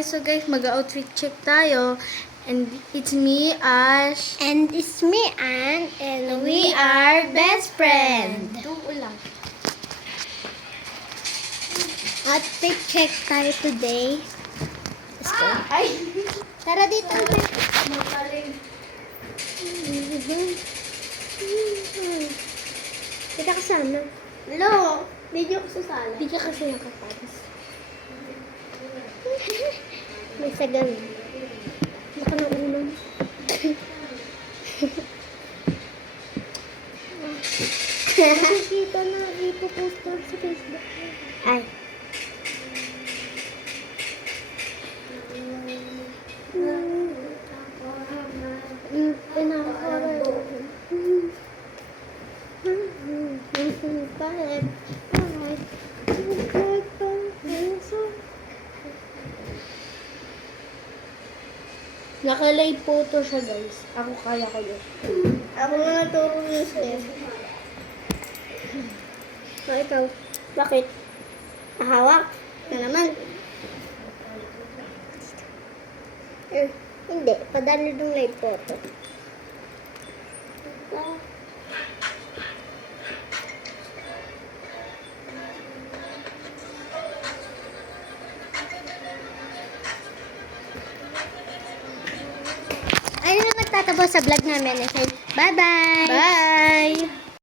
Hi, so guys, mag-outfit check tayo. And it's me, Ash. And it's me, Anne, and We are best friend. Duo lang. Outfit check tayo today. Let's go. Ay! Tara dito. Magaling. Kita kasama. Hello! Video ko sa sala. Hindi ka kasi nakatapas. May sagan. Baka ng ulam. Nakikita na ipopost ko sa Facebook. Ay. Nakalay photo siya, guys. Ako kaya ko yun. Ako na naturo niya sa'yo. O, ikaw. Bakit? Nahawak? Na naman. Hindi. Padalo ng live photo. Ayun na nagtatapos sa vlog namin. Bye-bye! Bye!